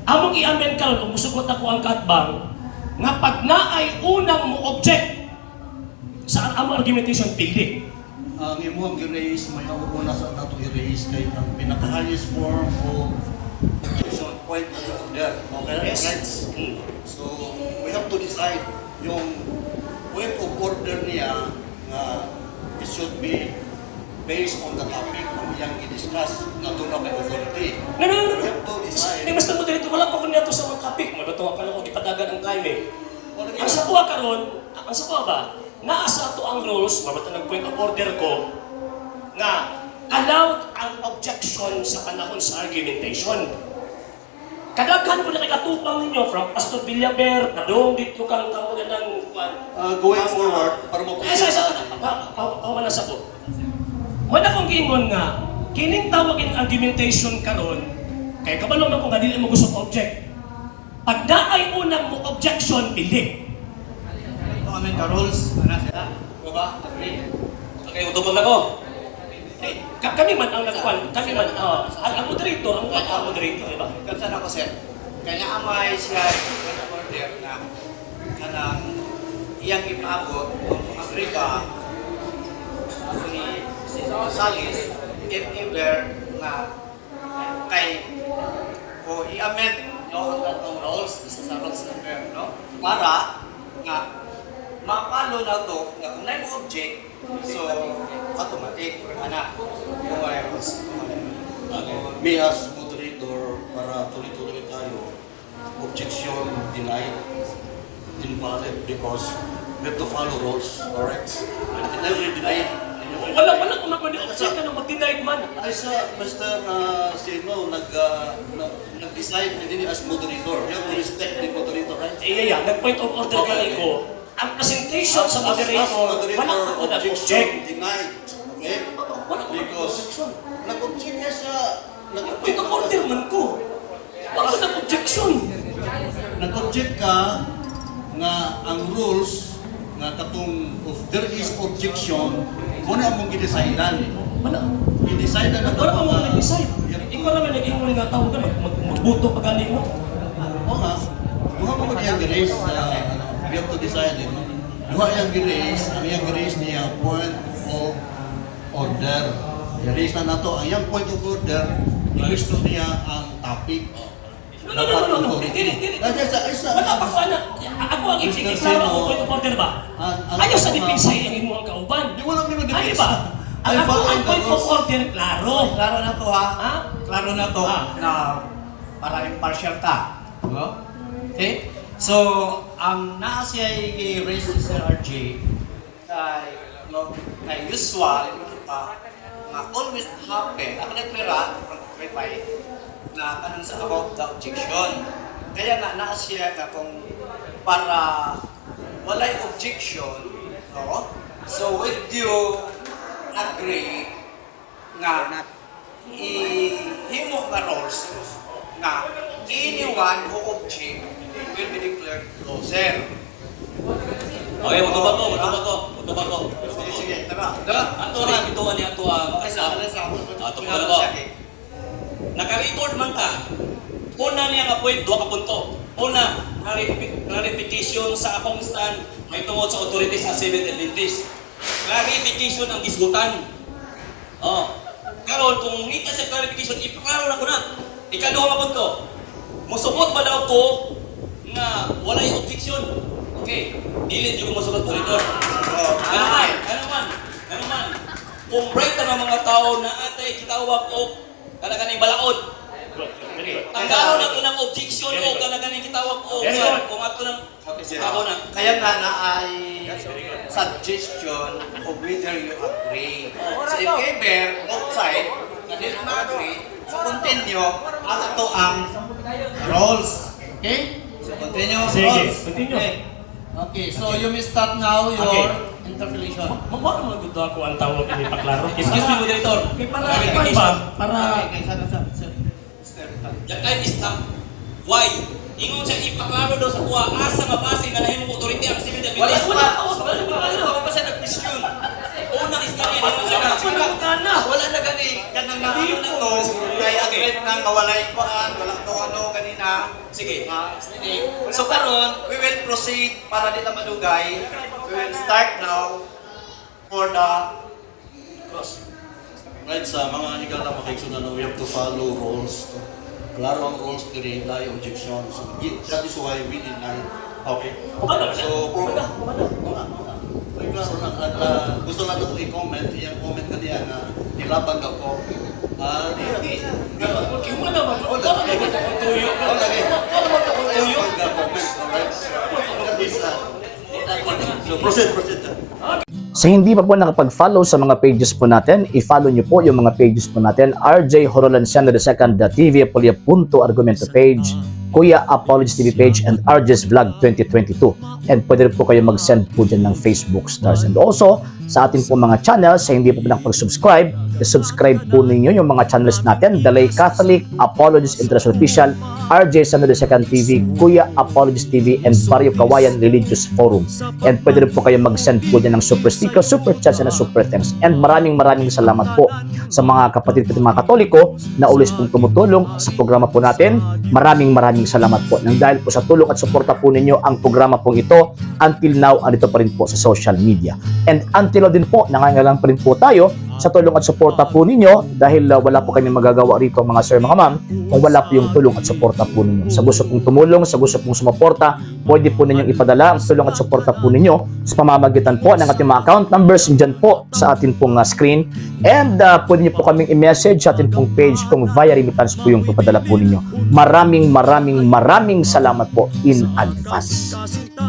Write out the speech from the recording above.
Among i-amend karon kung musugot ako ang katbang nga pag naay unang mo object sa among argumentation pildi. Ang imong i-raise, may ako una sa nato i-raise kay ang pinaka-highest form of objection point of order. Okay? Yes. Right? So, we have to decide yung point of order niya na it should be based on the topic kung iyang i-discuss na doon na may authority. No. We have to decide. Hindi mas mo dito wala pa ko niya to sa mga topic. Magatuwa ka lang kung ipadagan ang time eh. Ano Ang sa kuha karon, ang sa kuha ba? Naa sa ato ang rules, mabata ng point of order ko, nga allowed ang objection sa panahon sa argumentation. Kadaghan ko na katupang ninyo from Pastor Villaber, kadong dito kang tawagan ng Going forward, para mo pawaman na sa ko. Wala akong giingon nga, kining tawagin argumentation karon, kay kabalo man kung nga dili mo gusto object. Pag naay unang mo objection, pildi. Amen ka rules, ano sila? Diba? Agree? Okay, utubog na ko. Kami man ang nagkuhan, kami man, ang moderator, ang moderator, di ba? Kansan ako, sir. Kaya amay siya yung order na kanang iyang ipaabot kung agree ka si Salis if ever na kay o i-amend no ang atong rules isa sa rules number no para nga mapalo na to nga kung na object so automatic ana yung mga rules. me as moderator para tuloy-tuloy tayo, objection denied, invalid because we have to follow rules, correct? And every denied. Wala kung mag-object ka nung mag-denied man. Ay sa Mr. Sino nag-decide na din as moderator. You have to respect the moderator, right? Nag-point of order ka ko. Ang presentation sa moderator, wala ako objection nag-object. denied. Okay? Wala ko Because nag-objection. nag-object ka sa Point of order man ko. Wala ko nag-objection. Nag-object ka nga ang rules nga katong if there is objection, muna mong gidesidean. Wala. Gidesidean na Wala ka mo nag-decide. Ikaw naman nag-ingon nga tao ka, magbuto pa gani mo. Oo nga. Duha mo niyang gi-raise we have to decide it. Duha yang gi-raise, ang iyang gi-raise niya point of order. I-raise na nato ang iyang point of order, i-gusto niya ang topic. No. Dili. Wala pa ko na. Ako ang iklaro ang point of order ba? Ayaw sa depensa ang imo ang kauban. Di wala naman Ay, depensa. ba? Ang ako ang point of order, klaro. Klaro na to ha. Ha? Klaro na to na para impartial ka. No? Okay? So, ang naa siya i-raise si Sir RJ kay usual nga always happen. Ako nagpira, na kanang sa about the objection. Kaya nga naa siya ka kung para walay objection, no? So, would you agree nga ihimo nga rules nga anyone who object will be declared loser. Okay, utubog ko. Sige, tara. Ato rin, ito ni ato ang naka-record man ka. Una niya nga point, 2 ka punto. Una, clarification sa akong stand may tungod sa authorities sa Seventh Adventist. Clarification ang gisgutan. Karon kung ngita sa clarification, ipaklaro na ko na. Ikaduha nga punto. Musubot ba daw ko nga walay objection? Okay, dili di ko musubot po ito. Ano man. Kung break ng mga tao na atay kitawag o kanang balaod. Ang garo na ito ng objection o kanang kitawag o kung ato ng ako na. Kaya nga na ay suggestion of whether you agree. So if ever outside, na dili ma-agree, so continue ato ang rules. Okay? So continue Sige, rules. continue. Okay, so you may start now your Okay. interpellation. Mawala mo gusto ako ang tawag ini paklaro. Excuse me, moderator. Okay, para Clarification. Okay, sana. The time is up. Why? Ingon siya ipaklaro daw sa kuha asa nga base nga nahimong authority ang Seventh Adventist. Wala pa siya nag-question. Unang istorya nimo siya na. Wala na gani kanang naano na to. Kaya agreed nang mawalay paan, wala to ano kanina na Sige. so karon we will proceed para di ta madugay. We will start now for the cross. Right, sa mga higal na makiksunan, we have to follow rules. Klaro ang rules diri, dahil objection. So, that is why we deny. Okay? So, klaro na. At gusto lang ito i-comment, yung comment ka niya na nilabag ako. So, proceed. Sa hindi pa po nakapag-follow sa mga pages po natin, i-follow nyo po yung mga pages po natin. RJ Horolanciano II TV Apolia Punto Argumento page, Kuya Apologies TV page, and RJ's Vlog 2022. And pwede rin po kayo mag-send po dyan ng Facebook stars. And also, sa ating po mga channels, sa hindi po nakapag-subscribe, subscribe po ninyo yung mga channels natin, Dalay Catholic, Apologies International Official, RJ Sano II TV, Kuya Apologies TV, and Barrio Kawayan Religious Forum. And pwede rin po kayo mag-send po dyan ng super sticker, super chats, and super thanks. And maraming salamat po sa mga kapatid at mga Katoliko na always pong tumutulong sa programa po natin. Maraming salamat po. Nang dahil po sa tulong at suporta po ninyo, ang programa pong ito, until now, andito pa rin po sa social media. And until now din po, nangangailangan pa rin po tayo sa tulong at suporta po ninyo dahil wala po kami magagawa rito mga sir, mga ma'am, kung wala po yung tulong at suporta po ninyo. Sa gusto pong tumulong, sa gusto pong sumuporta, pwede po ninyong ipadala ang tulong at suporta po ninyo sa pamamagitan po ng ating mga account numbers dyan po sa ating pong screen. And pwede nyo po kaming i-message sa ating pong page kung via remittance po yung ipadala po ninyo. Maraming salamat po in advance.